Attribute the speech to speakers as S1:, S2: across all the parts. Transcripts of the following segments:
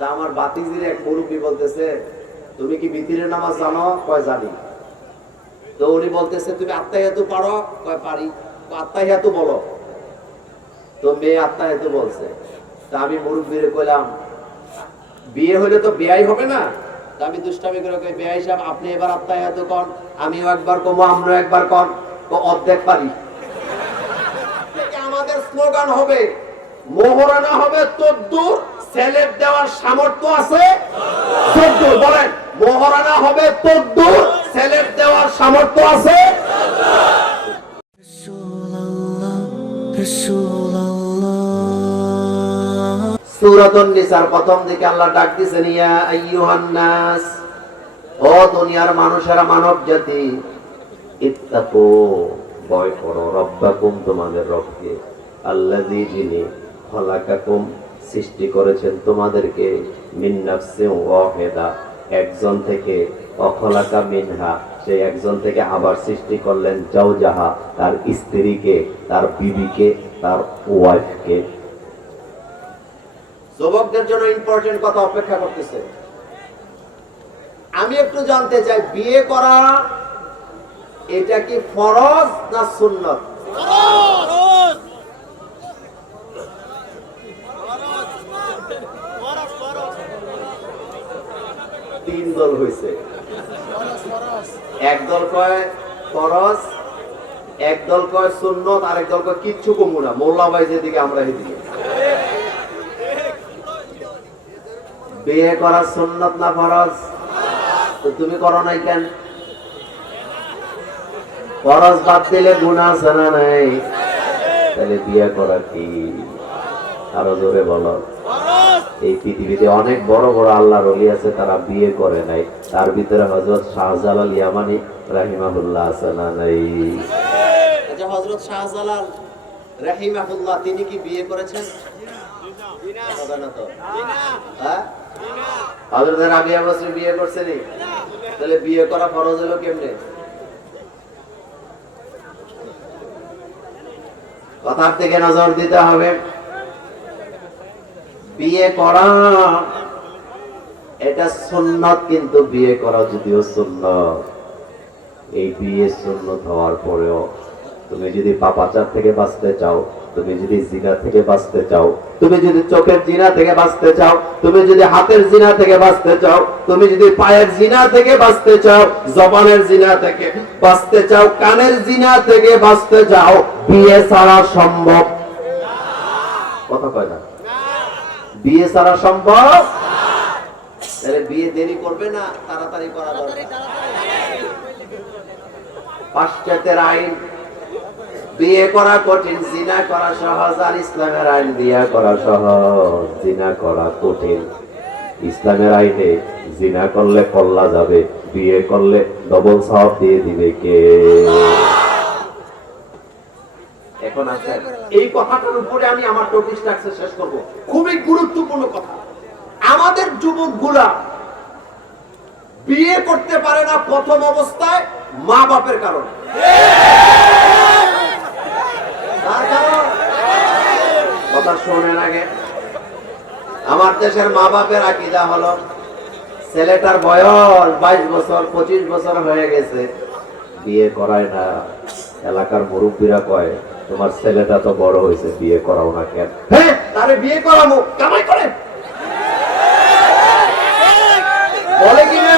S1: তা আমার বাতিজির এক মুরব্বী বলতেছে তুমি কি বিতিরের নামাজ জানো কয় জানি তো উনি বলতেছে তুমি আত্মাহিয়াতু পারো কয় পারি আত্মাহিয়াতু বলো তো মেয়ে আত্মা আত্মাহিয়াতু বলছে তা আমি মুরব্বীরে কইলাম বিয়ে হলে তো বেয়াই হবে না আমি দুষ্টামি করে কই বেয়াই সাহেব আপনি এবার আত্মাহিয়াতু কন আমিও একবার কমো আমরাও একবার কন তো অর্ধেক পারি আমাদের স্লোগান হবে মোহরানা হবে তদ্দুর সেলেব দেওয়ার সামর্থ্য আছে চোদ্দ বলেন মহারানা হবে চোদ্দ সেলেব দেওয়ার সামর্থ্য আছে সুরাতুন নিসার প্রথম দিকে আল্লাহ ডাক দিয়েছেন ইয়া আইয়ুহান নাস ও দুনিয়ার মানুষেরা মানব জাতি ইত্তাকু ভয় করো রব্বাকুম তোমাদের রবকে আল্লাযী যিনি খলাকাকুম সৃষ্টি করেছেন তোমাদেরকে মিন্নাফসে একজন থেকে অখলাকা মিনহা সে একজন থেকে আবার সৃষ্টি করলেন জৌজাহা তার স্ত্রীকে তার বিবিকে তার ওয়াইফকে যুবকদের জন্য ইম্পর্টেন্ট কথা অপেক্ষা করতেছে আমি একটু জানতে চাই বিয়ে করা এটা কি ফরজ না সুন্নত দল হয়েছে একদল কয় ফরজ একদল কয় সুন্নত আরেক দল কয় কিচ্ছু কমুনা না মোল্লাবাই যেদিকে আমরা এদিকে বিয়ে করা সুন্নত না ফরজ তুমি করো নাই কেন ফরস বাদ দিলে গুণা সেনা নাই তাহলে বিয়ে করা কি আরো জোরে বলো এই পৃথিবীতে অনেক বড় বড় আল্লাহর অলি আছে তারা বিয়ে করে নাই তার ভিতরে হজরত শাহজালাল ইয়ামানি রাহিমাহুল্লাহ না নাই হজরত শাহজালাল রাহিমাহুল্লাহ তিনি কি বিয়ে করেছেন হ্যাঁ? কথার থেকে নজর দিতে হবে বিয়ে করা এটা সুন্নত কিন্তু বিয়ে করা যদিও সুন্নত এই বিয়ে সুন্নত হওয়ার পরেও তুমি যদি পাপাচার থেকে বাঁচতে চাও তুমি যদি জিনা থেকে বাঁচতে চাও তুমি যদি চোখের জিনা থেকে বাঁচতে চাও তুমি যদি হাতের জিনা থেকে বাঁচতে চাও তুমি যদি পায়ের জিনা থেকে বাঁচতে চাও জবানের জিনা থেকে বাঁচতে চাও কানের জিনা থেকে বাঁচতে চাও বিয়ে ছাড়া সম্ভব কথা কয় না বিয়ে ছাড়া সম্ভব তাহলে বিয়ে দেরি করবে না তাড়াতাড়ি করা পাশ্চাত্যের আইন বিয়ে করা কঠিন জিনা করা সহজ আর ইসলামের আইন দিয়া করা সহজ জিনা করা কঠিন ইসলামের আইনে জিনা করলে কল্লা যাবে বিয়ে করলে ডবল সব দিয়ে দিবে কে এখন আছে এই কথাটার উপরে আমি আমার টপিক রাখতে শেষ করব খুবই গুরুত্বপূর্ণ কথা আমাদের যুবকগুলা বিয়ে করতে পারে না প্রথম অবস্থায় মা বাপের কারণে কথা শোনেন আগে আমার দেশের মা বাপের আকিদা হলো ছেলেটার বয়স বাইশ বছর পঁচিশ বছর হয়ে গেছে বিয়ে করায় না এলাকার মুরব্বীরা কয় তোমার ছেলেটা তো বড় হয়েছে বিয়ে করাও না কেন হ্যাঁ তারে বিয়ে করাবো কামাই করে বলে কি না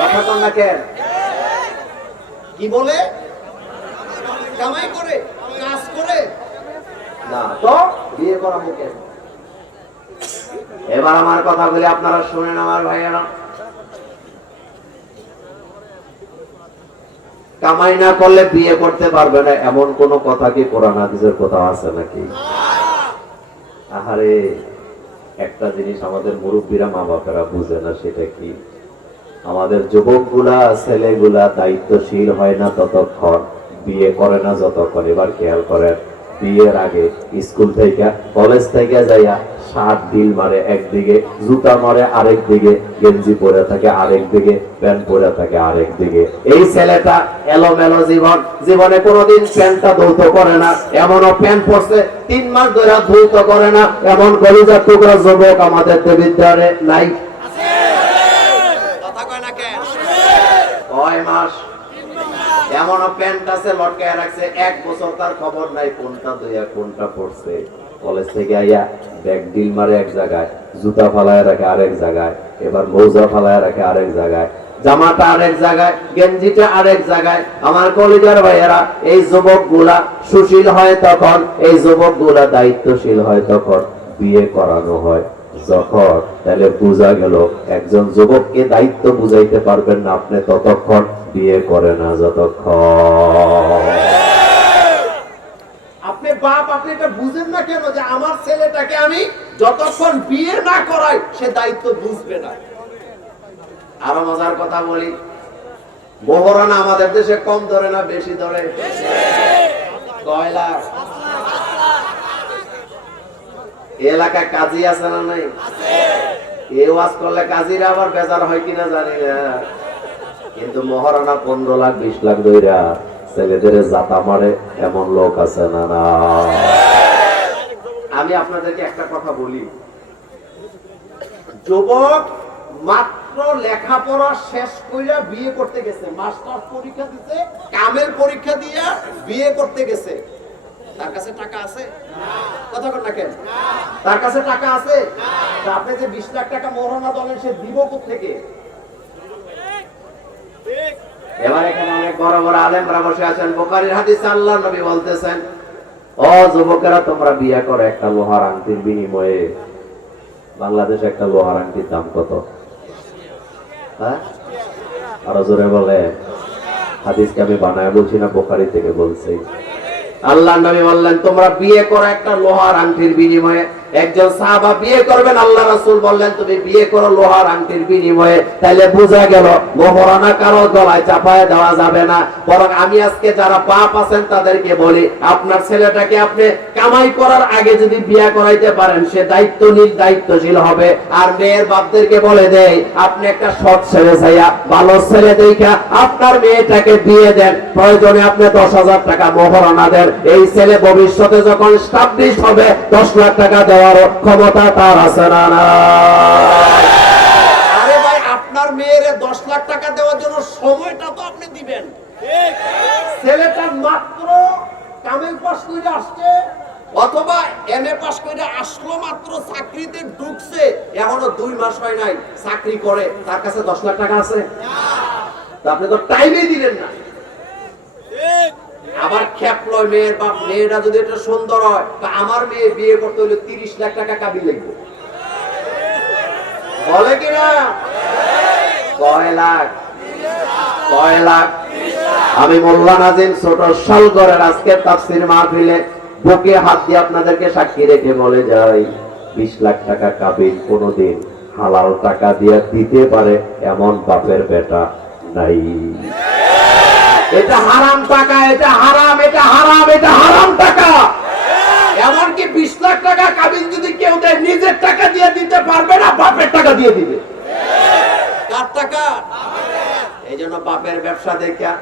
S1: কথা কন না কেন কি বলে কামাই করে কাজ করে না তো বিয়ে করাবো কেন এবার আমার কথা বলে আপনারা শুনেন আমার ভাইয়েরা কামাই না করলে বিয়ে করতে পারবে না এমন কোন কথা কি কোরআন হাদিসের কথা আছে নাকি আহারে একটা জিনিস আমাদের মুরব্বীরা মা বাপেরা বুঝে না সেটা কি আমাদের যুবকগুলা ছেলেগুলা দায়িত্বশীল হয় না ততক্ষণ বিয়ে করে না যতক্ষণ এবার খেয়াল করেন বিয়ের আগে স্কুল থেকে কলেজ থেকে যাইয়া শার্ট ডিল মারে একদিকে জুতা মারে আরেক দিকে গেঞ্জি পরে থাকে আরেক দিকে প্যান্ট পরে থাকে আরেক দিকে এই ছেলেটা এলোমেলো জীবন জীবনে কোনোদিন প্যান্টটা ধৌত করে না এমনও প্যান্ট পরছে তিন মাস ধরে ধৌত করে না এমন কলিজার টুকরা যুবক আমাদের বিদ্যালয়ে নাই এমনও প্যান্ট রাখছে এক বছর তার খবর নাই কোনটা দইয়া কোনটা পড়ছে কলেজ থেকে আইয়া ব্যাগ ডিল মারে এক জায়গায় জুতা ফালায় রাখে আরেক জায়গায় এবার মৌজা ফালায় রাখে আরেক জায়গায় জামাটা আরেক জায়গায় গেঞ্জিটা আরেক জায়গায় আমার কলেজের ভাইয়েরা এই যুবক গুলা সুশীল হয় তখন এই যুবক গুলা দায়িত্বশীল হয় তখন বিয়ে করানো হয় যখন তাহলে বোঝা গেল একজন যুবককে দায়িত্ব বুঝাইতে পারবেন না আপনি ততক্ষণ বিয়ে করে না যতক্ষণ বাপ আপনি এটা বুঝেন না কেন যে আমার ছেলেটাকে আমি যতক্ষণ বিয়ে না করাই সে দায়িত্ব বুঝবে না আরো মজার কথা বলি আমাদের দেশে কম ধরে না বেশি ধরে এলাকায় কাজী আছে না নাই এ ওয়াজ করলে কাজীর আবার বেজার হয় কিনা জানি না কিন্তু মহারানা পনেরো লাখ বিশ লাখ দইরা ছেলেদের জাতা মারে এমন লোক আছে না না আমি আপনাদেরকে একটা কথা বলি যুবক মাত্র লেখাপড়া শেষ করিয়া বিয়ে করতে গেছে মাস্টার পরীক্ষা দিতে কামের পরীক্ষা দিয়া বিয়ে করতে গেছে তার কাছে টাকা আছে কথা না কেন তার কাছে টাকা আছে আপনি যে বিশ লাখ টাকা মহারণা দলের সে দিব থেকে এবার এখানে অনেক বড় বড় আলেমরা বসে আছেন বোকারির হাদিসে আল্লাহ নবী বলতেছেন ও যুবকেরা তোমরা বিয়ে করো একটা লোহার আংটির বিনিময়ে বাংলাদেশে একটা লোহার আংটির দাম কত হ্যাঁ? আরো জোরে বলে হাদিসকে আমি বানায় বলছি না বোকারি থেকে বলছি আল্লাহ নবী বললেন তোমরা বিয়ে করো একটা লোহার আংটির বিনিময়ে একজন সাহাবা বিয়ে করবেন আল্লাহ রাসুল বললেন তুমি বিয়ে করো লোহার আংটির বিনিময়ে তাইলে বোঝা গেল মোহরানা কারো গলায় চাপায় দেওয়া যাবে না বরং আমি আজকে যারা পাপ আছেন তাদেরকে বলি আপনার ছেলেটাকে আপনি কামাই করার আগে যদি বিয়ে করাইতে পারেন সে দায়িত্ব নিজ দায়িত্বশীল হবে আর মেয়ের বাপদেরকে বলে দেয় আপনি একটা সৎ ছেলে চাইয়া ভালো ছেলে দেখা আপনার মেয়েটাকে বিয়ে দেন প্রয়োজনে আপনি দশ হাজার টাকা মোহরানা দেন এই ছেলে ভবিষ্যতে যখন স্টাবলিশ হবে দশ লাখ টাকা দেয় দেওয়ার ক্ষমতা তার আছে না আরে ভাই আপনার মেয়েরে দশ লাখ টাকা দেওয়ার জন্য সময়টা তো আপনি দিবেন ছেলেটা মাত্র কামিল পাস করে আসছে অথবা এম এ পাস করে আসলো মাত্র চাকরিতে ঢুকছে এখনো দুই মাস হয় নাই চাকরি করে তার কাছে দশ লাখ টাকা আছে আপনি তো টাইমই দিলেন না আবার খেপলো মেয়ের বাপ মেয়েরা যদি এটা সুন্দর হয় তা আমার মেয়ে বিয়ে করতে হলে তিরিশ লাখ টাকা কাবি লাগবে বলে কিনা কয় লাখ কয় লাখ আমি মোল্লা নাজিম ছোট সালগড়ের আজকের তাফসির মাহফিলে বুকে হাত দিয়ে আপনাদেরকে সাক্ষী রেখে বলে যাই বিশ লাখ টাকা কাবি কোনোদিন হালাল টাকা দিয়ে দিতে পারে এমন বাপের বেটা নাই এটা হারাম টাকা এটা হারাম এটা হারাম এটা হারাম টাকা এমনকি বিশ লাখ টাকা কাবিল যদি কেউ দেয় নিজের টাকা দিয়ে দিতে পারবে না বাপের টাকা দিয়ে দিবে কার টাকা এই জন্য বাপের ব্যবসা দেখা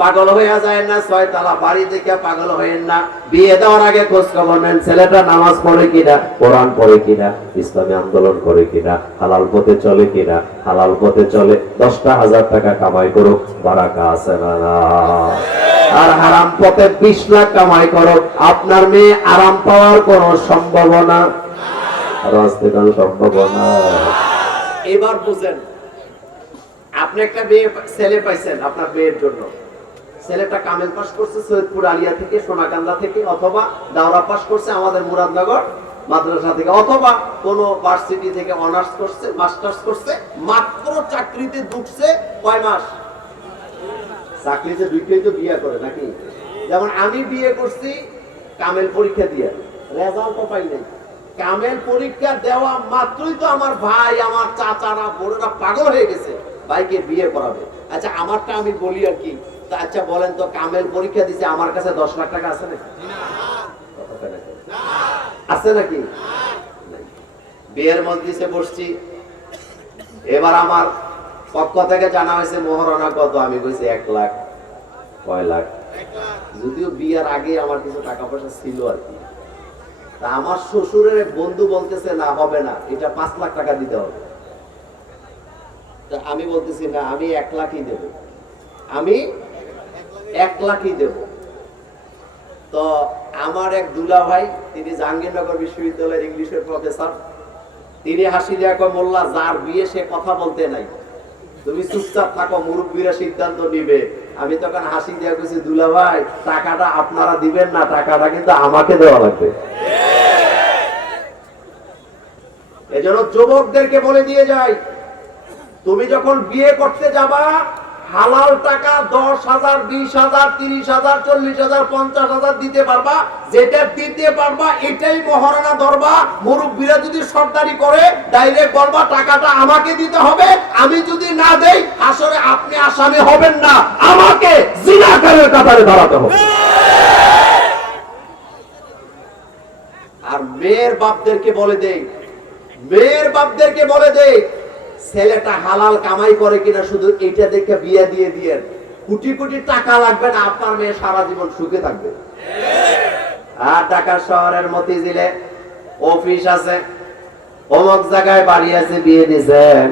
S1: পাগল হইয়া যায় না ছয় তালা বাড়ি দেখে পাগল হয়ে না বিয়ে দেওয়ার আগে খোঁজ খবর নেন ছেলেটা নামাজ পড়ে কিনা কোরআন পড়ে কিনা ইসলামী আন্দোলন করে কিনা হালাল পথে চলে কিনা হালাল পথে চলে দশটা হাজার টাকা কামাই করুক বারাকা আছে না আর হারাম পথে বিশ লাখ কামাই করো আপনার মেয়ে আরাম পাওয়ার কোন সম্ভাবনা রাস্তে কোনো সম্ভাবনা এবার বুঝেন আপনি একটা মেয়ে ছেলে পাইছেন আপনার মেয়ের জন্য ছেলেটা কামেল পাস করছে সৈয়দপুর আলিয়া থেকে সোনাকান্দা থেকে অথবা দাওরা পাস করছে আমাদের মুরাদনগর মাদ্রাসা থেকে অথবা কোন ভার্সিটি থেকে অনার্স করছে মাস্টার্স করছে মাত্র চাকরিতে ঢুকছে কয় মাস চাকরিতে ঢুকলেই তো বিয়ে করে নাকি যেমন আমি বিয়ে করছি কামেল পরীক্ষা দিয়ে রেজাল্ট পাই নাই কামেল পরীক্ষা দেওয়া মাত্রই তো আমার ভাই আমার চাচারা বড়রা পাগল হয়ে গেছে ভাইকে বিয়ে করাবে আচ্ছা আমারটা আমি বলি আর কি আচ্ছা বলেন তো কামেল পরীক্ষা দিছে আমার কাছে দশ লাখ টাকা আছে নাকি আছে নাকি বিয়ের মজলিসে বসছি এবার আমার পক্ষ থেকে জানা হয়েছে মহারণা কত আমি কইছি এক লাখ কয় লাখ যদিও বিয়ের আগে আমার কিছু টাকা পয়সা ছিল আর কি তা আমার শ্বশুরের বন্ধু বলতেছে না হবে না এটা পাঁচ লাখ টাকা দিতে হবে তা আমি বলতেছি না আমি এক লাখই দেব আমি এক লাখই দেব তো আমার এক দুলা ভাই তিনি জাহাঙ্গীরনগর বিশ্ববিদ্যালয়ের ইংলিশের প্রফেসর তিনি হাসি দেখো মোল্লা যার বিয়ে সে কথা বলতে নাই তুমি চুপচাপ থাকো মুরব্বীরা সিদ্ধান্ত নিবে আমি তখন হাসি দেওয়া করছি দুলা ভাই টাকাটা আপনারা দিবেন না টাকাটা কিন্তু আমাকে দেওয়া লাগবে এজন্য যুবকদেরকে বলে দিয়ে যাই তুমি যখন বিয়ে করতে যাবা হালাল টাকা দশ হাজার বিশ হাজার তিরিশ হাজার চল্লিশ হাজার পঞ্চাশ হাজার দিতে পারবা যেটা দিতে পারবা এটাই মহারানা ধরবা মুরব্বীরা যদি সর্দারি করে ডাইরেক্ট বলবা টাকাটা আমাকে দিতে হবে আমি যদি না দেই আসলে আপনি আসামি হবেন না আমাকে জিনাকারের কাতারে দাঁড়াতে হবে আর মেয়ের বাপদেরকে বলে দেই মেয়ের বাপদেরকে বলে দেয় ছেলেটা হালাল কামাই করে কিনা শুধু এটা দেখে বিয়ে দিয়ে দিয়ে কোটি কোটি টাকা লাগবে না আপনার মেয়ে সারা জীবন সুখে থাকবে আর ঢাকার শহরের দিলে অফিস আছে অমক জায়গায় বাড়ি আছে বিয়ে দিছেন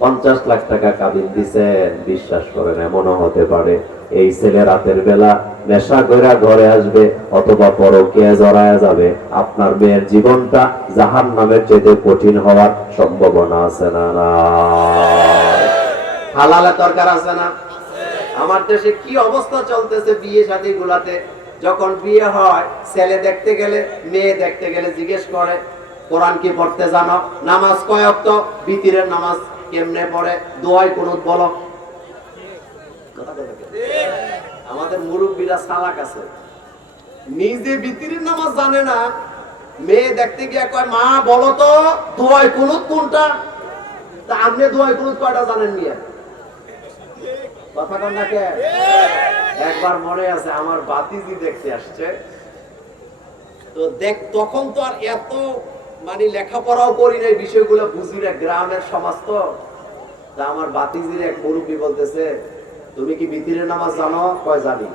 S1: পঞ্চাশ লাখ টাকা কাবিন দিছেন বিশ্বাস করেন এমনও হতে পারে এই ছেলে রাতের বেলা নেশা কইরা ঘরে আসবে অথবা পরকে জড়ায় যাবে আপনার মেয়ের জীবনটা জাহান নামের চেয়ে কঠিন হওয়ার সম্ভাবনা আছে না হালালে দরকার আছে না আমার দেশে কি অবস্থা চলতেছে বিয়ে শাদী গুলাতে যখন বিয়ে হয় ছেলে দেখতে গেলে মেয়ে দেখতে গেলে জিজ্ঞেস করে কোরআন কি পড়তে জানো নামাজ কয় অক্ত বিতিরের নামাজ কেমনে পড়ে দোয়াই কোন বলো আমাদের মুরব্বীরা সালাক আছে নিজে বিতিরির নামাজ জানে না মেয়ে দেখতে গিয়ে কয় মা বলো তো দোয়াই কুনুত কোনটা তা আপনি দোয়াই কুনুত কয়টা জানেন নিয়ে কথা কন না কে একবার মনে আছে আমার বাতিজি দেখতে আসছে তো দেখ তখন তো আর এত মানে লেখাপড়াও করি না এই বিষয়গুলো বুঝি না গ্রামের সমাজ তো আমার বাতিজির এক মুরব্বী বলতেছে তুমি কি বিতিরের নামাজ জানো কয় জানি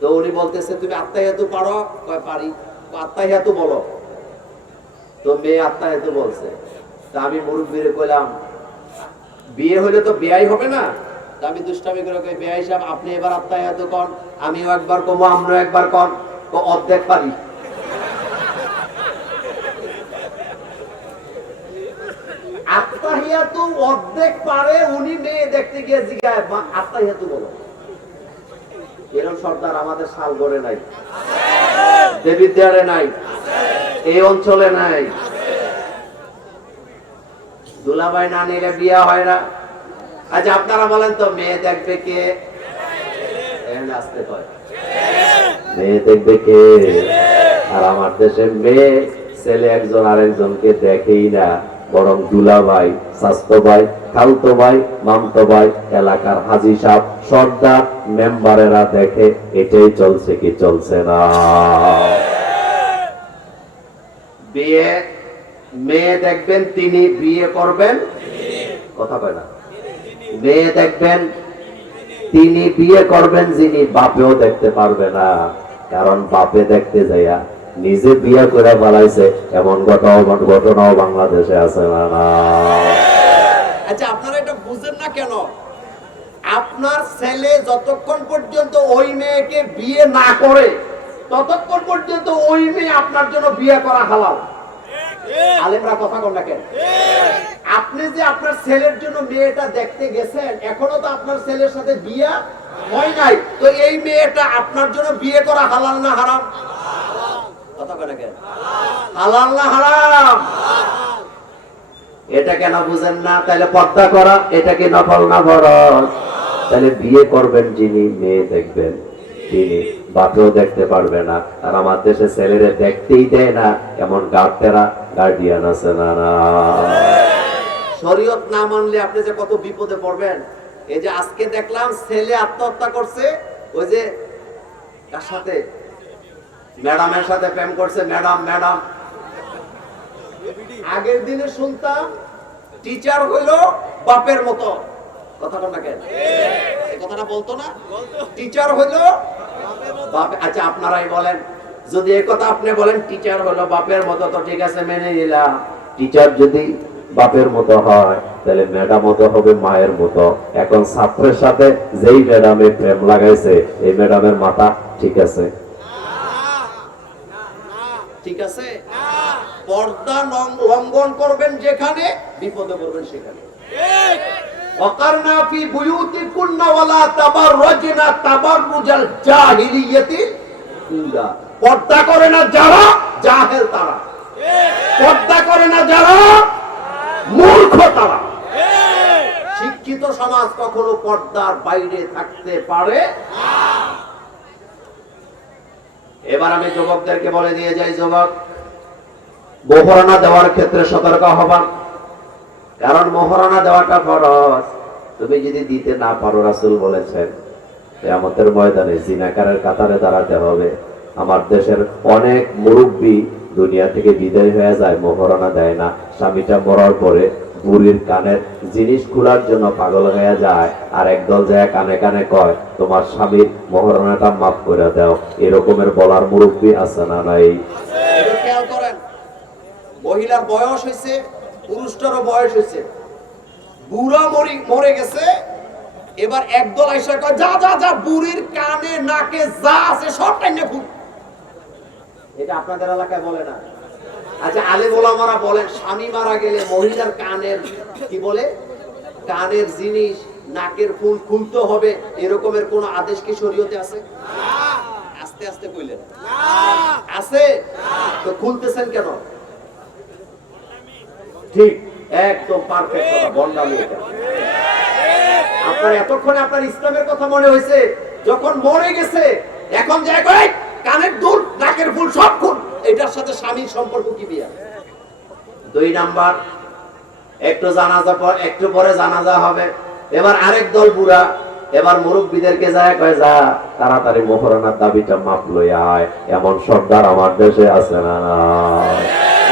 S1: তো উনি বলতেছে তুমি হেতু পারো কয় পারি হেতু বলো তো মেয়ে আত্মা হেতু বলছে তা আমি মুরব্বীরে কইলাম বিয়ে হলে তো বেয়াই হবে না আমি দুষ্টামি করে কই বেয়াই সাহেব আপনি এবার আত্মা হেতু কন আমিও একবার কমো আমরাও একবার কন অর্ধেক পারি অর্ধেক পারে উনি মেয়ে দেখতে গিয়ে জিজ্ঞায় মা আত্মাই হেতু বলো এরম সর্দার আমাদের শাল গড়ে নাই দেবী দেয়ারে নাই এই অঞ্চলে নাই দুলাবাই না নিলে বিয়া হয় না আচ্ছা আপনারা বলেন তো মেয়ে দেখবে কে আসতে হয় মেয়ে দেখবে কে আর আমার দেশে মেয়ে ছেলে একজন আরেকজনকে দেখেই না বরং দুলা ভাই স্বাস্থ্য ভাই খালতো ভাই মামতো ভাই এলাকার হাজি সাহ সর্দার মেম্বারেরা দেখে এটাই চলছে কি চলছে না বিয়ে মেয়ে দেখবেন তিনি বিয়ে করবেন কথা কয় না মেয়ে দেখবেন তিনি বিয়ে করবেন যিনি বাপেও দেখতে পারবে না কারণ বাপে দেখতে যাইয়া নিজে বিয়া করে বালাইছে এমন ঘটনা ঘটনাও বাংলাদেশে আছে না আচ্ছা আপনারা এটা বুঝেন না কেন আপনার ছেলে যতক্ষণ পর্যন্ত ওই মেয়েকে বিয়ে না করে ততক্ষণ পর্যন্ত ওই মেয়ে আপনার জন্য বিয়ে করা হালাল আলেমরা কথা কন আপনি যে আপনার ছেলের জন্য মেয়েটা দেখতে গেছেন এখনো তো আপনার ছেলের সাথে বিয়া হয় নাই তো এই মেয়েটা আপনার জন্য বিয়ে করা হালাল না হারাম এটা কেন বুঝেন না তাহলে পর্দা করা এটা কি নফল না ফরজ তাহলে বিয়ে করবেন যিনি মেয়ে দেখবেন তিনি বাপেও দেখতে পারবে না আর আমার দেশে ছেলেরে দেখতেই দেয় না এমন গার্ডেরা গার্ডিয়ান আছে না শরীয়ত না মানলে আপনি যে কত বিপদে পড়বেন এই যে আজকে দেখলাম ছেলে আত্মহত্যা করছে ওই যে তার সাথে ম্যাডামের সাথে প্রেম করছে ম্যাডাম ম্যাডাম আগের দিনে শুনতাম টিচার হইলো হলো বাপের মতো আচ্ছা, মায়ের মতো এখন ছাত্রের সাথে যেই ম্যাডামে প্রেম লাগাইছে এই ম্যাডামের মাথা ঠিক আছে ঠিক আছে পর্দা লঙ্ঘন করবেন যেখানে বিপদে করবেন সেখানে করে না যারা তারা পর্দা করে না যারা মূর্খ তারা শিক্ষিত সমাজ কখনো পর্দার বাইরে থাকতে পারে এবার আমি যুবকদেরকে বলে দিয়ে যাই যুবক মোহরানা দেওয়ার ক্ষেত্রে সতর্ক হবা কারণ মোহরানা দেওয়াটা ফরজ তুমি যদি দিতে না পারো রাসুল বলেছেন আমাদের ময়দানে জিনাকারের কাতারে দাঁড়াতে হবে আমার দেশের অনেক মুরব্বী দুনিয়া থেকে বিদায় হয়ে যায় মোহরানা দেয় না স্বামীটা মরার পরে বুড়ির কানের জিনিস খোলার জন্য পাগল হয়ে যায় আর একদল যায় কানে কানে কয় তোমার স্বামীর মহারণাটা মাফ করে দাও এরকমের বলার মুরব্বী আছে না নাই মহিলার বয়স হয়েছে পুরুষটারও বয়স হয়েছে বুড়া মরি মরে গেছে এবার একদল আইসা কয় যা যা যা বুড়ির কানে নাকে যা আছে সব টাইনে খুব এটা আপনাদের এলাকায় বলে না আচ্ছা আলে বোলামারা বলেন স্বামী মারা গেলে মহিলার কানের কি বলে কানের জিনিস নাকের ফুল খুলতে হবে এরকমের কোন আদেশ কি শরীয়তে আছে আস্তে আস্তে কইলেন আছে তো খুলতেছেন কেন ঠিক একদম পারফেক্ট কথা বন্ডামি আপনার এতক্ষণে আপনার ইসলামের কথা মনে হয়েছে যখন মরে গেছে এখন যে কানের দূর নাকের ফুল সব খুন এটার সাথে স্বামীর সম্পর্ক কি বিয়া দুই নাম্বার একটু জানাজা পর একটু পরে জানাজা হবে এবার আরেক দল বুড়া এবার মুরব্বীদেরকে যায় কয় যা তাড়াতাড়ি মোহরানার দাবিটা মাপ লই আয় এমন সর্দার আমার দেশে আছে না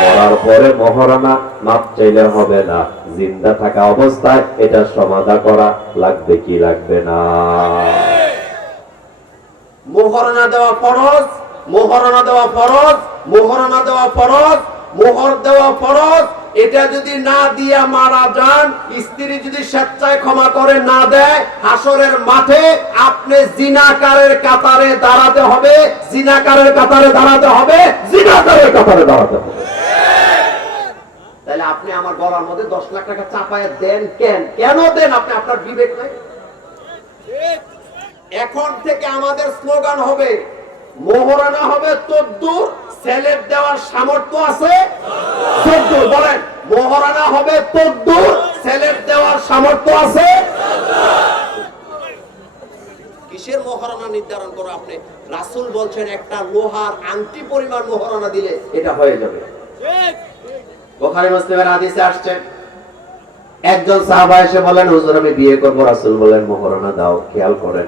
S1: মরার পরে মহারানা মাপ চাইলে হবে না জিন্দা থাকা অবস্থায় এটা সমাধা করা লাগবে কি লাগবে না মোহরানা দেওয়া ফরজ মোহরানা দেওয়া ফরজ মোহরানা দেওয়া ফরজ মোহর দেওয়া ফরজ এটা যদি না দিয়া মারা যান স্ত্রী যদি স্বেচ্ছায় ক্ষমা করে না দেয় হাসরের মাঠে আপনি জিনাকারের কাতারে দাঁড়াতে হবে জিনাকারের কাতারে দাঁড়াতে হবে জিনাকারের কাতারে দাঁড়াতে হবে তাহলে আপনি আমার গলার মধ্যে দশ লাখ টাকা চাপায় দেন কেন কেন দেন আপনি আপনার বিবেক নাই এখন থেকে আমাদের স্লোগান হবে মোহরানা হবে তদ্দুর সেলেট দেওয়ার সামর্থ্য আছে তদ্দুর বলেন মোহরানা হবে তদ্দুর সেলেট দেওয়ার সামর্থ্য আছে কিসের মোহরানা নির্ধারণ করো আপনি রাসুল বলছেন একটা লোহার আংটি পরিমাণ মোহরানা দিলে এটা হয়ে যাবে বোখারি মুসলিমের হাদিসে আসছে একজন সাহাবা এসে বলেন হুজুর আমি বিয়ে করবো রাসুল বলেন মোহরানা দাও খেয়াল করেন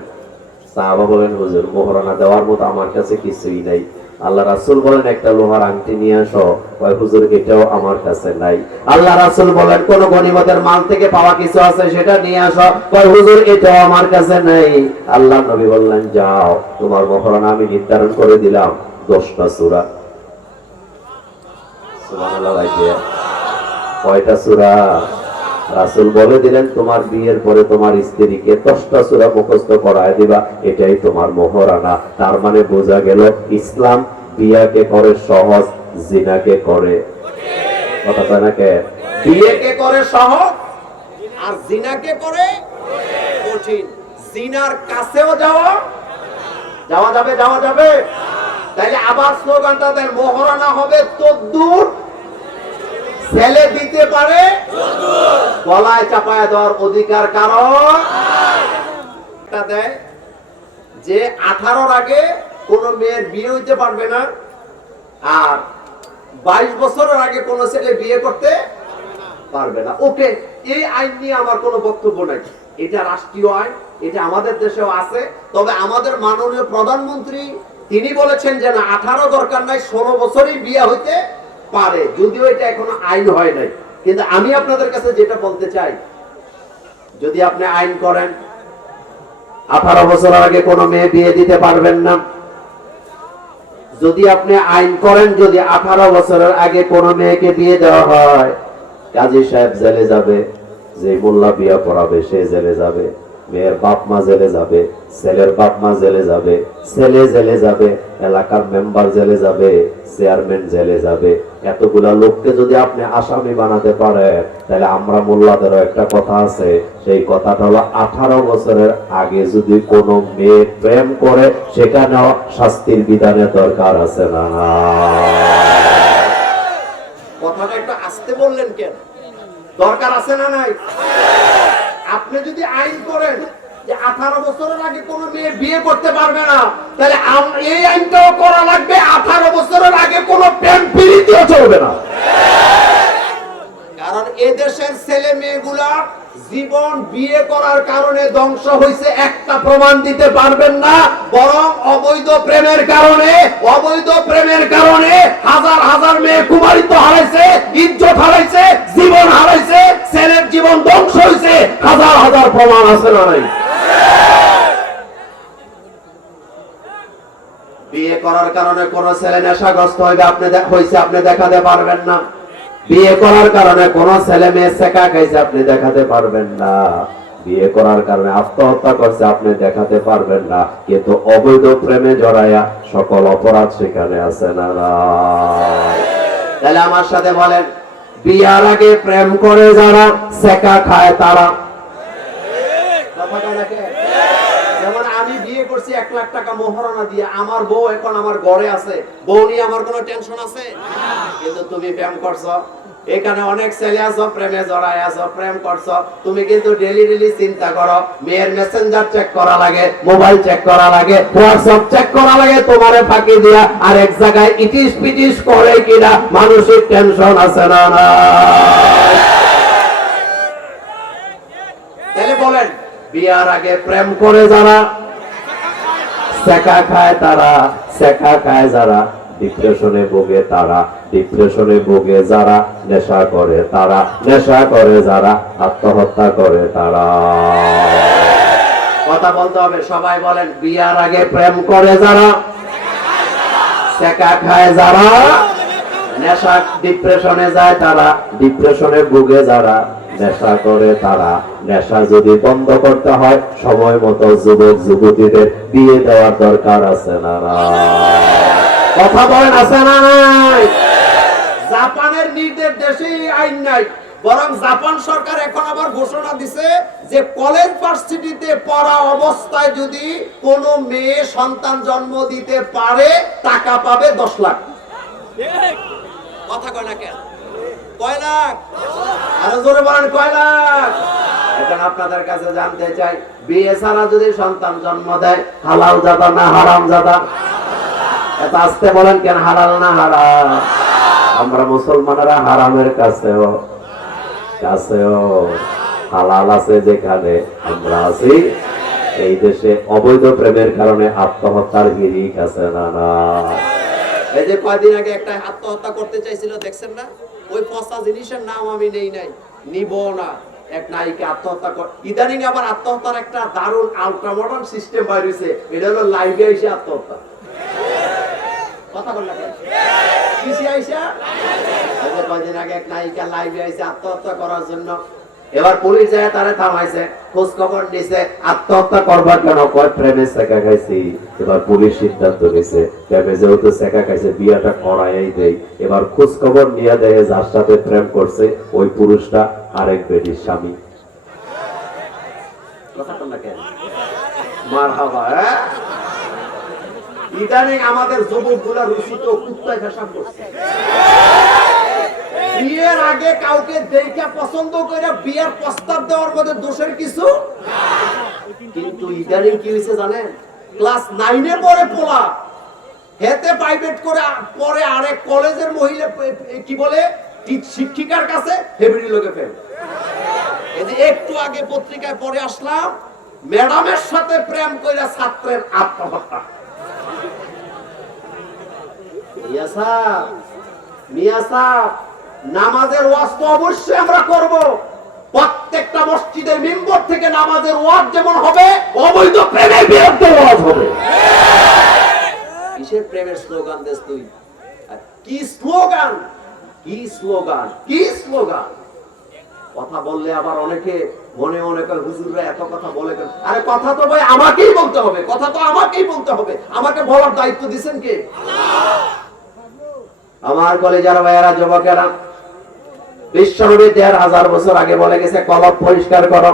S1: সাহাবা বলেন হুজুর মোহরানা দেওয়ার মতো আমার কাছে কিছুই নাই আল্লাহ রাসুল বলেন একটা লোহার আংটি নিয়ে আসো ওই হুজুর এটাও আমার কাছে নাই আল্লাহ রাসুল বলেন কোন গনিমতের মাল থেকে পাওয়া কিছু আছে সেটা নিয়ে আসো ওই হুজুর এটাও আমার কাছে নাই আল্লাহ নবী বললেন যাও তোমার মোহরানা আমি নির্ধারণ করে দিলাম দশটা সুরা সুবহানাল্লাহ কয়টা সুরা রাসুল বলে দিলেন তোমার বিয়ের পরে তোমার স্ত্রীকে দশটা সুরা মুখস্থ করায় দিবা এটাই তোমার মোহরানা তার মানে বোঝা গেল ইসলাম বিয়াকে করে সহজ জিনাকে করে বিয়েকে করে সহজ আর জিনাকে করে কঠিন জিনার কাছেও যাওয়া যাওয়া যাবে যাওয়া যাবে তাইলে আবার স্লোগানটা তাদের মোহরানা হবে তদ্দুর ছেলে দিতে পারে গলায় চাপায় দেওয়ার অধিকার কারণ দেয় যে আঠারোর আগে কোন মেয়ের বিয়ে হইতে পারবে না আর বাইশ বছরের আগে কোন ছেলে বিয়ে করতে পারবে না ওকে এই আইন নিয়ে আমার কোনো বক্তব্য নাই এটা রাষ্ট্রীয় আইন এটা আমাদের দেশেও আছে তবে আমাদের মাননীয় প্রধানমন্ত্রী তিনি বলেছেন যে না আঠারো দরকার নাই ষোলো বছরই বিয়ে হইতে পারে যদিও এটা এখনো আইন হয় নাই কিন্তু আমি আপনাদের কাছে যেটা বলতে চাই যদি আপনি আইন করেন আঠারো বছর আগে কোনো মেয়ে বিয়ে দিতে পারবেন না যদি আপনি আইন করেন যদি আঠারো বছরের আগে কোনো মেয়েকে বিয়ে দেওয়া হয় কাজী সাহেব জেলে যাবে যে মোল্লা বিয়া করাবে সে জেলে যাবে মেয়ের বাপ মা জেলে যাবে ছেলের বাপ মা জেলে যাবে ছেলে জেলে যাবে এলাকার মেম্বার জেলে যাবে চেয়ারম্যান জেলে যাবে এতগুলা লোককে যদি আপনি আসামি বানাতে পারেন তাহলে আমরা মোল্লাদেরও একটা কথা আছে সেই কথাটা হলো আঠারো বছরের আগে যদি কোনো মেয়ে প্রেম করে সেখানেও শাস্তির বিধানের দরকার আছে না কথাটা একটু আসতে বললেন কেন দরকার আছে না নাই আপনি যদি আইন করেন যে আঠারো বছরের আগে কোনো মেয়ে বিয়ে করতে পারবে না তাহলে এই আইনটাও করা লাগবে আঠারো বছরের আগে কোনো প্রেম প্রীতিও চলবে না কারণ এদেশের ছেলে মেয়েগুলা জীবন বিয়ে করার কারণে ধ্বংস হয়েছে একটা প্রমাণ দিতে পারবেন না বরং অবৈধ প্রেমের কারণে অবৈধ প্রেমের কারণে হাজার হাজার মেয়ে কুমারিত হারাইছে ইজ্জত হারাইছে জীবন হারাইছে ছেলের জীবন ধ্বংস হাজার হাজার প্রমাণ আছে না নাই বিয়ে করার কারণে কোন ছেলে নেশাগ্রস্ত হইবে আপনি হয়েছে আপনি দেখাতে পারবেন না বিয়ে করার কারণে কোন ছেলে মেয়ে শেখা খাইছে আপনি দেখাতে পারবেন না বিয়ে করার কারণে আত্মহত্যা করছে আপনি দেখাতে পারবেন না কিন্তু অবৈধ প্রেমে জড়াইয়া সকল অপরাধ সেখানে আছে না তাহলে আমার সাথে বলেন বিয়ার আগে প্রেম করে যারা শেখা খায় তারা মোহরানা দিয়ে আমার বউ এখন আমার ঘরে আছে বউ নিয়ে আমার কোনো টেনশন আছে কিন্তু তুমি প্রেম করছো এখানে অনেক ছেলে আছো প্রেমে জড়ায় আছো প্রেম করছো তুমি কিন্তু ডেলি ডেলি চিন্তা করো মেয়ের মেসেঞ্জার চেক করা লাগে মোবাইল চেক করা লাগে হোয়াটসঅ্যাপ চেক করা লাগে তোমারে ফাঁকি দিয়া আর এক জায়গায় ইটিস পিটিস করে কিনা মানুষের টেনশন আছে না না তাহলে বলেন বিয়ার আগে প্রেম করে যারা সেকা খায় তারা সেকা খায় যারা ডিপ্রেশনে ভোগে তারা ডিপ্রেশনে ভোগে যারা নেশা করে তারা নেশা করে যারা আত্মহত্যা করে তারা কথা বলতে হবে সবাই বলেন বিয়ার আগে প্রেম করে যারা সেকা খায় যারা নেশা ডিপ্রেশনে যায় তারা ডিপ্রেশনে ভোগে যারা নেশা করে তারা নেশা যদি বন্ধ করতে হয় সময় মতো যুবক যুবতীদের বিয়ে দেওয়ার দরকার আছে না কথা বলেন আছে না নাই জাপানের নির্দেশ দেশেই আইন নাই বরং জাপান সরকার এখন আবার ঘোষণা দিছে যে কলেজ ভার্সিটিতে পড়া অবস্থায় যদি কোনো মেয়ে সন্তান জন্ম দিতে পারে টাকা পাবে দশ লাখ কথা কয় না কেন কয় লাখ আরো জোরে বলেন কয় লাখ এখন আপনাদের কাছে জানতে চাই যদি সন্তান জন্ম দেয় হালাল না হারাম এত আসতে বলেন কেন না হারাম আমরা মুসলমানেরা হারামের কাছেও কাছেও হালাল আছে যেখানে আমরা আছি এই দেশে অবৈধ প্রেমের কারণে আত্মহত্যার হিরিক আছে না না এই যে কয়দিন আগে একটা আত্মহত্যা করতে চাইছিল দেখছেন না ওই পচা জিনিসের নাম আমি নেই নাই নিব না এক নারীকে আত্মহত্যা কর ইদানিং আবার আত্মহত্যার একটা দারুণ আলট্রা মডার্ন সিস্টেম বাইর হয়েছে এটা হলো লাইভে এসে আত্মহত্যা কথা বললাম আগে এক নায়িকা লাইভে আইসে আত্মহত্যা করার জন্য এবার পুলিশ যায় তারে থামাইছে খোঁজ খবর নিছে আত্মহত্যা করবার কেন কয় প্রেমে সেকা খাইছি এবার পুলিশ সিদ্ধান্ত নিছে প্রেমে যেহেতু সেকা খাইছে বিয়াটা করাই দেই এবার খোঁজ খবর নিয়ে দেয় যার সাথে প্রেম করছে ওই পুরুষটা আরেক বেটির স্বামী মার হাবা হ্যাঁ? ইদানিং আমাদের যুবক গুলা রুচিত কুত্তায় ফ্যাশন করছে বিয়ের আগে কাউকে দেখা পছন্দ করে বিয়ের প্রস্তাব দেওয়ার মধ্যে দোষের কিছু কিন্তু ইদানিং কি হয়েছে জানেন ক্লাস নাইনে পরে পোলা হেতে প্রাইভেট করে পরে আরেক কলেজের মহিলা কি বলে শিক্ষিকার কাছে হেবড়ি লোকে ফেল একটু আগে পত্রিকায় পড়ে আসলাম ম্যাডামের সাথে প্রেম কইরা ছাত্রের আত্মহত্যা মিয়া সাহ মিয়া সাহ নামাজের ওয়াজ তো অবশ্যই আমরা করব প্রত্যেকটা মসজিদের মেম্বর থেকে নামাজের ওয়াজ যেমন হবে অবৈধ প্রেমের বিরুদ্ধে ওয়াজ হবে কিসের প্রেমের স্লোগান দেশ তুই কি স্লোগান কি স্লোগান কি স্লোগান কথা বললে আবার অনেকে মনে মনে করে হুজুররা এত কথা বলে কেন আরে কথা তো ভাই আমাকেই বলতে হবে কথা তো আমাকেই বলতে হবে আমাকে বলার দায়িত্ব দিচ্ছেন কে আমার কলেজের ভাইয়ারা যুবকেরা বিশ্বনবী দেড় হাজার বছর আগে বলে গেছে কলব পরিষ্কার করো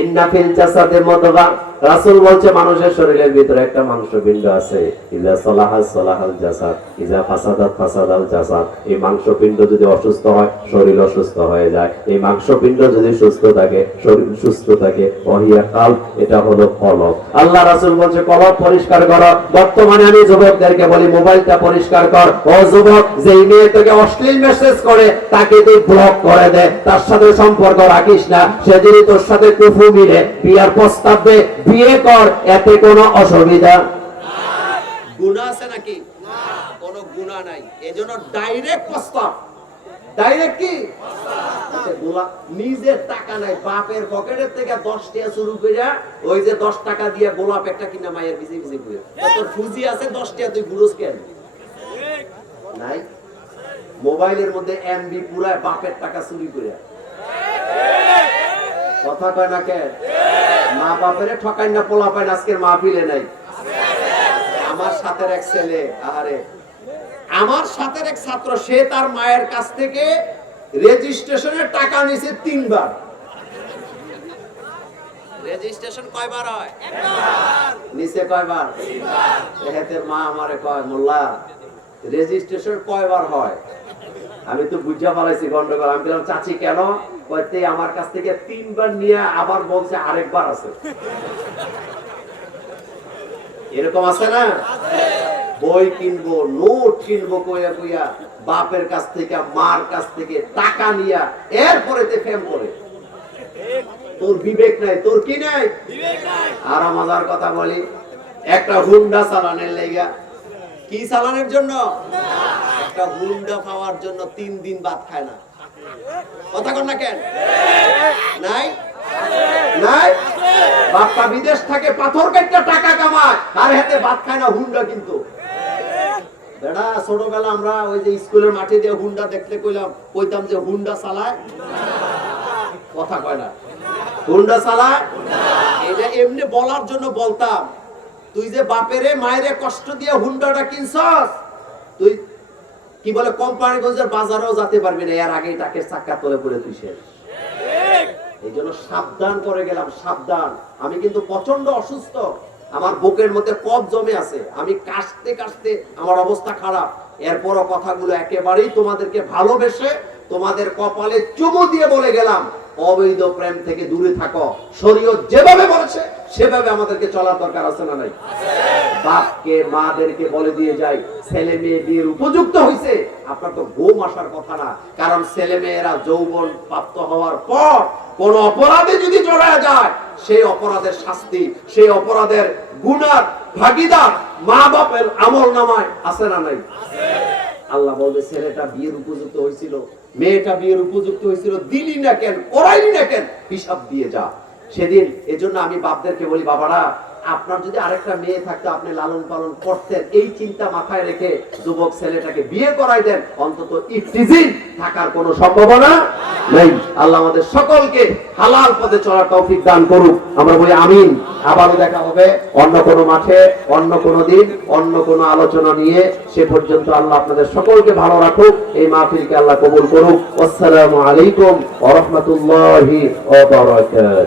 S1: ইন্নাফিল চাষাদের মধ্যবা রাসুল বলছে মানুষের শরীরের ভিতরে একটা মাংস পিণ্ড আছে ইজা সলাহাল সলাহাল জাসাদ ইজা ফাসাদাত ফাসাদাল জাসাদ এই মাংস পিণ্ড যদি অসুস্থ হয় শরীর অসুস্থ হয়ে যায় এই মাংস পিণ্ড যদি সুস্থ থাকে শরীর সুস্থ থাকে অহিয়া কাল এটা হলো কলব আল্লাহ রাসুল বলছে কলক পরিষ্কার কর বর্তমানে আমি যুবকদেরকে বলি মোবাইলটা পরিষ্কার কর ও যুবক যে মেয়ে তোকে অশ্লীল মেসেজ করে তাকে তুই ব্লক করে দে তার সাথে সম্পর্ক রাখিস না সে যদি তোর সাথে কুফু মিলে বিয়ার প্রস্তাব দে বিয়ে কর এতে কোনো অসুবিধা গুণা আছে নাকি কোনো গুণা নাই এজন্য ডাইরেক্ট প্রস্তাব নিজের টাকা নাই বাপের পকেটের থেকে করে ওই যে দশ টাকা দিয়ে গোলাপ একটা কিনা মায়ের পিছে পিছে আছে তুই কেন মোবাইলের মধ্যে এমবি পুরায় বাপের টাকা চুরি করে কথা কয় না কে মা বাপের ঠকাই না পোলা পায় না আজকের মাহফিলে নাই আমার সাথে এক ছেলে আহারে আমার সাথে এক ছাত্র সে তার মায়ের কাছ থেকে রেজিস্ট্রেশনের টাকা নিছে তিনবার রেজিস্ট্রেশন কয়বার হয় নিচে কয়বার মা আমারে কয় মোল্লা রেজিস্ট্রেশন কয়বার হয় আমি তো বুঝা পালাইছি গন্ডগোল আমি বললাম চাচি কেন কইতে আমার কাছ থেকে তিনবার নিয়ে আবার বলছে আরেকবার আছে এরকম আছে না বই কিনবো নোট কিনবো কইয়া কইয়া বাপের কাছ থেকে মার কাছ থেকে টাকা নিয়া এরপরে তে ফেম করে তোর বিবেক নাই তোর কি নাই আর আমাদের কথা বলি একটা হুন্ডা চালানের লেগা কি সালানের জন্য একটা হুন্ডা পাওয়ার জন্য তিন দিন বাদ খায় না কথা কন না কেন নাই নাই বাপটা বিদেশ থাকে পাথর কেটে টাকা কামায় আর হাতে ভাত খায় না হুন্ডা কিন্তু বেড়া ছোটবেলা আমরা ওই যে স্কুলের মাঠে দিয়ে হুন্ডা দেখতে কইলাম কইতাম যে হুন্ডা চালায় কথা কয় না হুন্ডা চালায় এটা এমনি বলার জন্য বলতাম তুই যে বাপেরে মায়েরে কষ্ট দিয়ে হুন্ডাটা কিনছস তুই কি বলে কোম্পানিগঞ্জের বাজারও যেতে পারবি না এর আগেই তাকে চাকা তোলে পড়ে তুই শেষ এই জন্য সাবধান করে গেলাম সাবধান আমি কিন্তু প্রচন্ড অসুস্থ আমার বুকের মধ্যে কপ জমে আছে আমি কাশতে কাশতে আমার অবস্থা খারাপ এরপরও কথাগুলো একেবারেই তোমাদেরকে ভালোবেসে তোমাদের কপালে চুমু দিয়ে বলে গেলাম অবৈধ প্রেম থেকে দূরে থাকো শরীয় যেভাবে বলেছে সেভাবে আমাদেরকে চলার দরকার আছে না নাই বাপকে মাদেরকে বলে দিয়ে যাই ছেলে মেয়ে বিয়ের উপযুক্ত হয়েছে আপনার তো ঘুম আসার কথা না কারণ ছেলে মেয়েরা যৌবন প্রাপ্ত হওয়ার পর কোন অপরাধে যদি জড়ায় যায় সেই অপরাধের শাস্তি সেই অপরাধের গুণার ভাগিদার মা বাপের আমল নামায় আছে না নাই আল্লাহ বলবে ছেলেটা বিয়ের উপযুক্ত হয়েছিল মেয়েটা বিয়ের উপযুক্ত হয়েছিল দিলি না কেন ওরাই না কেন হিসাব দিয়ে যা সেদিন এজন্য আমি বাপদেরকে বলি বাবারা আপনার যদি আরেকটা মেয়ে থাকতো আপনি লালন পালন করতেন এই চিন্তা মাথায় রেখে যুবক ছেলেটাকে বিয়ে করাই দেন অন্তত ইফতিজিন থাকার কোনো সম্ভাবনা নেই আল্লাহ আমাদের সকলকে হালাল পথে চলার তৌফিক দান করুক আমরা বলি আমিন আবারও দেখা হবে অন্য কোনো মাঠে অন্য কোনো দিন অন্য কোনো আলোচনা নিয়ে সে পর্যন্ত আল্লাহ আপনাদের সকলকে ভালো রাখুক এই মাহফিলকে আল্লাহ কবুল করুক আসসালামু আলাইকুম ওয়া রাহমাতুল্লাহি ওয়া বারাকাতুহু